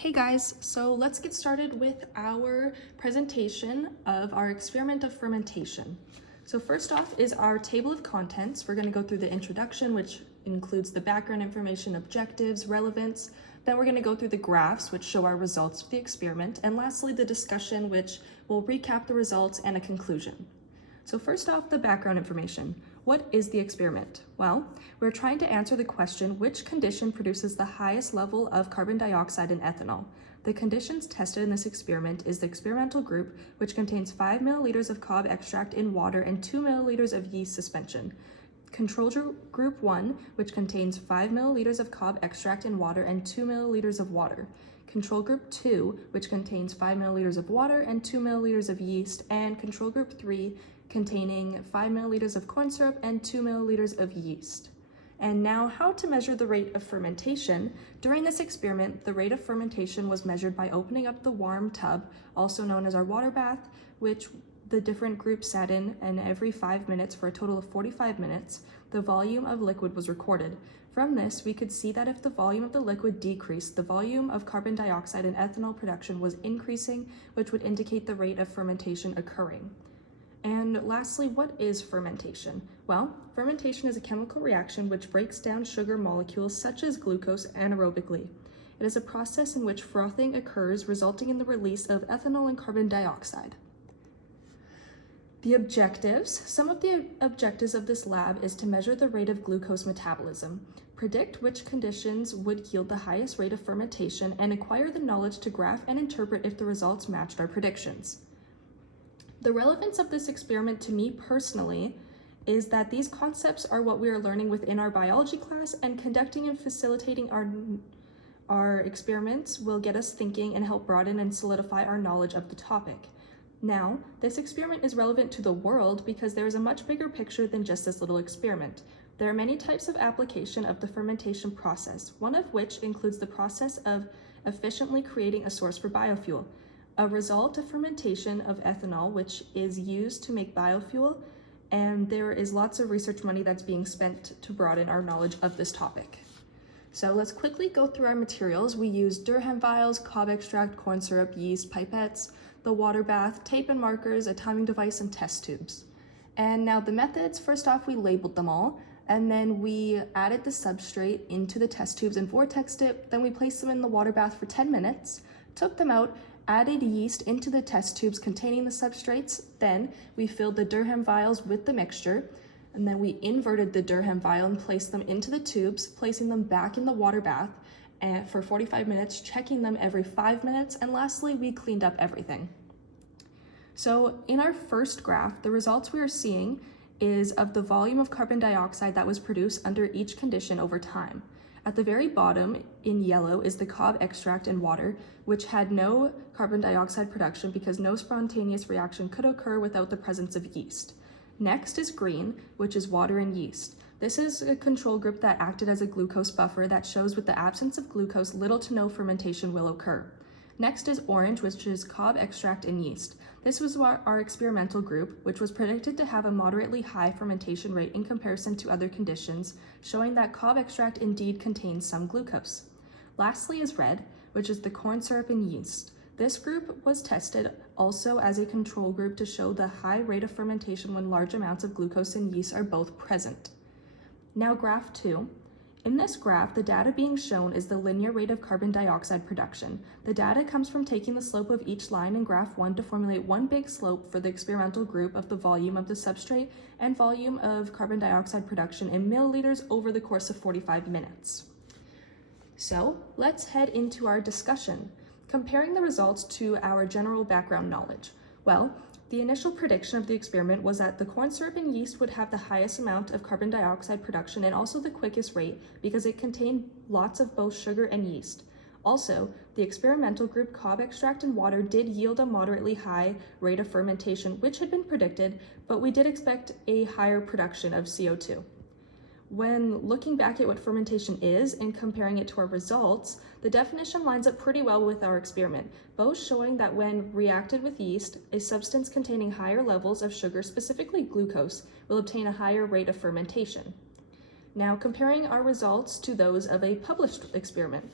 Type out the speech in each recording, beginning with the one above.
Hey guys, so let's get started with our presentation of our experiment of fermentation. So first off is our table of contents. We're going to go through the introduction, which includes the background information, objectives, relevance. Then we're going to go through the graphs, which show our results of the experiment. And lastly, the discussion, which will recap the results and a conclusion. So first off, the background information. What is the experiment? Well, we're trying to answer the question, which condition produces the highest level of carbon dioxide in ethanol? The conditions tested in this experiment is the experimental group, which contains 5 milliliters of cob extract in water and 2 milliliters of yeast suspension. Control group 1, which contains 5 milliliters of cob extract in water and 2 milliliters of water. Control group 2, which contains 5 milliliters of water and 2 milliliters of yeast, and control group 3, containing 5 milliliters of corn syrup and 2 milliliters of yeast. And now, how to measure the rate of fermentation. During this experiment, the rate of fermentation was measured by opening up the warm tub, also known as our water bath, which the different groups sat in, and every 5 minutes for a total of 45 minutes, the volume of liquid was recorded. From this, we could see that if the volume of the liquid decreased, the volume of carbon dioxide in ethanol production was increasing, which would indicate the rate of fermentation occurring. And lastly, what is fermentation? Well, fermentation is a chemical reaction which breaks down sugar molecules such as glucose anaerobically. It is a process in which frothing occurs, resulting in the release of ethanol and carbon dioxide. The objectives. Some of the objectives of this lab is to measure the rate of glucose metabolism, predict which conditions would yield the highest rate of fermentation, and acquire the knowledge to graph and interpret if the results matched our predictions. The relevance of this experiment to me personally is that these concepts are what we are learning within our biology class, and conducting and facilitating our experiments will get us thinking and help broaden and solidify our knowledge of the topic. Now, this experiment is relevant to the world because there is a much bigger picture than just this little experiment. There are many types of application of the fermentation process, one of which includes the process of efficiently creating a source for biofuel. A result of fermentation of ethanol, which is used to make biofuel, and there is lots of research money that's being spent to broaden our knowledge of this topic. So let's quickly go through our materials. We use Durham vials, cob extract, corn syrup, yeast, pipettes, the water bath, tape and markers, a timing device, and test tubes. And now the methods, first off, we labeled them all, and then we added the substrate into the test tubes and vortexed it. Then we placed them in the water bath for 10 minutes, took them out, added yeast into the test tubes containing the substrates. Then we filled the Durham vials with the mixture, and then we inverted the Durham vial and placed them into the tubes, placing them back in the water bath for 45 minutes, checking them every 5 minutes, and lastly, we cleaned up everything. So in our first graph, the results we are seeing is of the volume of carbon dioxide that was produced under each condition over time. At the very bottom, in yellow, is the cob extract in water, which had no carbon dioxide production because no spontaneous reaction could occur without the presence of yeast. Next is green, which is water and yeast. This is a control group that acted as a glucose buffer that shows with the absence of glucose, little to no fermentation will occur. Next is orange, which is cob extract and yeast. This was our experimental group, which was predicted to have a moderately high fermentation rate in comparison to other conditions, showing that cob extract indeed contains some glucose. Lastly is red, which is the corn syrup and yeast. This group was tested also as a control group to show the high rate of fermentation when large amounts of glucose and yeast are both present. Now graph 2. In this graph, the data being shown is the linear rate of carbon dioxide production. The data comes from taking the slope of each line in graph 1 to formulate one big slope for the experimental group of the volume of the substrate and volume of carbon dioxide production in milliliters over the course of 45 minutes. So let's head into our discussion, comparing the results to our general background knowledge. Well, the initial prediction of the experiment was that the corn syrup and yeast would have the highest amount of carbon dioxide production and also the quickest rate because it contained lots of both sugar and yeast. Also, the experimental group cob extract and water did yield a moderately high rate of fermentation, which had been predicted, but we did expect a higher production of CO2. When looking back at what fermentation is and comparing it to our results, the definition lines up pretty well with our experiment, both showing that when reacted with yeast, a substance containing higher levels of sugar, specifically glucose, will obtain a higher rate of fermentation. Now, comparing our results to those of a published experiment.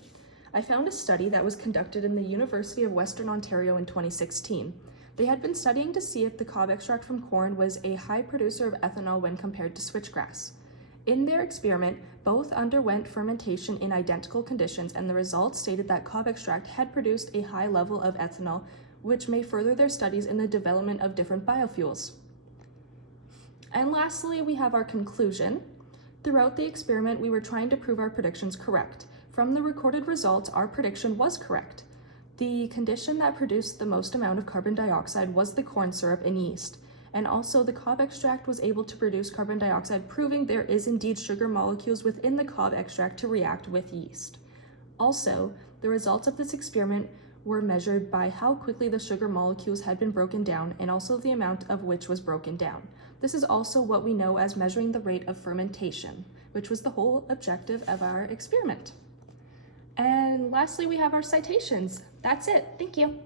I found a study that was conducted in the University of Western Ontario in 2016. They had been studying to see if the cob extract from corn was a high producer of ethanol when compared to switchgrass. In their experiment, both underwent fermentation in identical conditions, and the results stated that cob extract had produced a high level of ethanol, which may further their studies in the development of different biofuels. And lastly, we have our conclusion. Throughout the experiment, we were trying to prove our predictions correct. From the recorded results, our prediction was correct. The condition that produced the most amount of carbon dioxide was the corn syrup and yeast. And also the cob extract was able to produce carbon dioxide, proving there is indeed sugar molecules within the cob extract to react with yeast. Also, the results of this experiment were measured by how quickly the sugar molecules had been broken down and also the amount of which was broken down. This is also what we know as measuring the rate of fermentation, which was the whole objective of our experiment. And lastly, we have our citations. That's it. Thank you.